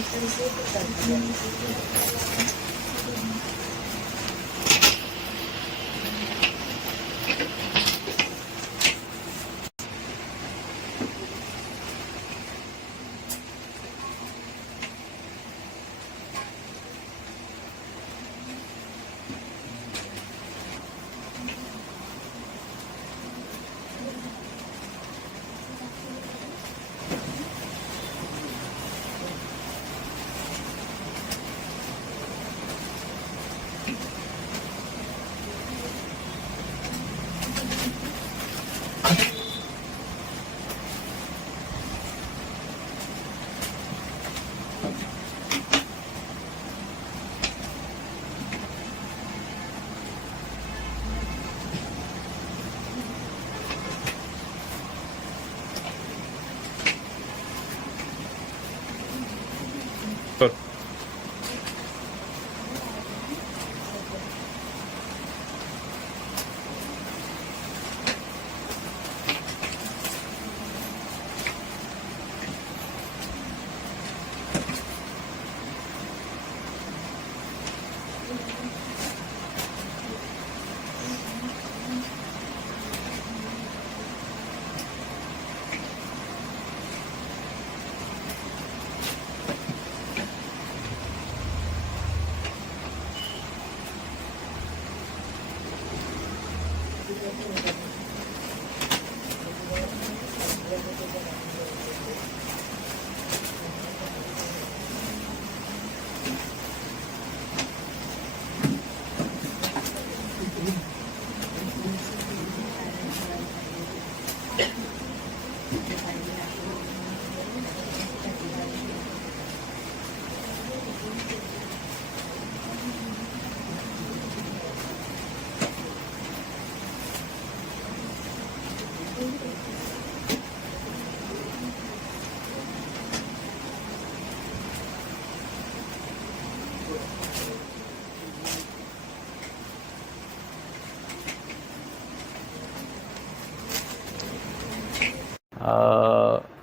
Gracias.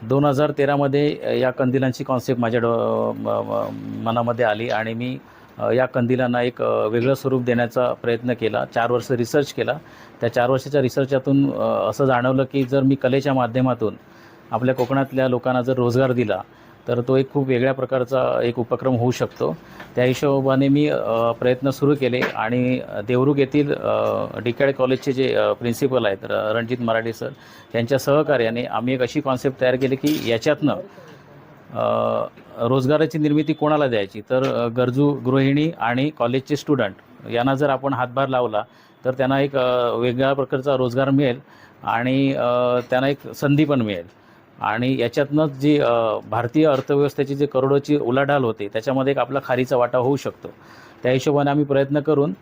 दोन हजार तेरामध्ये या कंदिलांची कॉन्सेप्ट माझ्या डो म- मनामध्ये आली आणि मी या कंदिलांना एक वेगळं स्वरूप देण्याचा प्रयत्न केला. चार वर्ष रिसर्च केला. त्या चार वर्षाच्या रिसर्चातून असं जाणवलं की जर मी कलेच्या माध्यमातून आपल्या कोकणातल्या लोकांना जर रोजगार दिला तर तो एक खूप वेगळ्या प्रकारचा एक उपक्रम होऊ शकतो. त्या हिशोबाने मी प्रयत्न सुरू केले आणि देवरुख येथील डिकॅड कॉलेजचे जे प्रिन्सिपल आहेत रणजित मराठे सर यांच्या सहकार्याने आम्ही एक अशी कॉन्सेप्ट तयार केली की याच्यातनं रोजगाराची निर्मिती कोणाला द्यायची? तर गरजू गृहिणी आणि कॉलेजचे स्टुडंट यांना जर आपण हातभार लावला तर त्यांना एक वेगळ्या प्रकारचा रोजगार मिळेल आणि त्यांना एक संधी पण मिळेल. आणि याच्यातनं जी भारतीय अर्थव्यवस्थेची जी करोडोची उलाढाल होते त्याच्यामध्ये एक आपला खारीचा वाटा होऊ शकतो. त्या हिशोबाने आम्ही प्रयत्न करून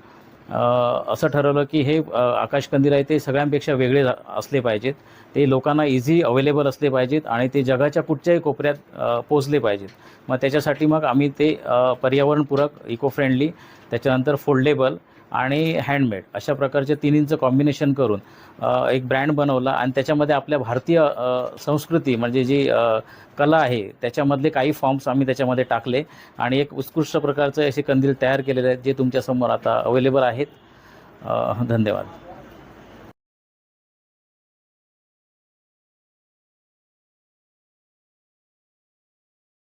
असं ठरवलं की हे आकाशकंदील आहे ते सगळ्यांपेक्षा वेगळे असले पाहिजेत. ते लोकांना इझी अवेलेबल असले पाहिजेत आणि ते जगाच्या कुठच्याही कोपऱ्यात पोचले पाहिजेत. मग त्याच्यासाठी मग आम्ही ते पर्यावरणपूरक इको फ्रेंडली त्याच्यानंतर फोल्डेबल आणि हँडमेड अशा प्रकारचे तिन्हींचं कॉम्बिनेशन करून एक ब्रँड बनवला आणि त्याच्यामध्ये आपल्या भारतीय संस्कृती म्हणजे जी कला आहे त्याच्यामधले काही फॉर्म्स आम्ही त्याच्यामध्ये टाकले आणि एक उत्कृष्ट प्रकारचं असे कंदील तयार केलेले आहेत जे तुमच्यासमोर आता अवेलेबल आहेत. धन्यवाद.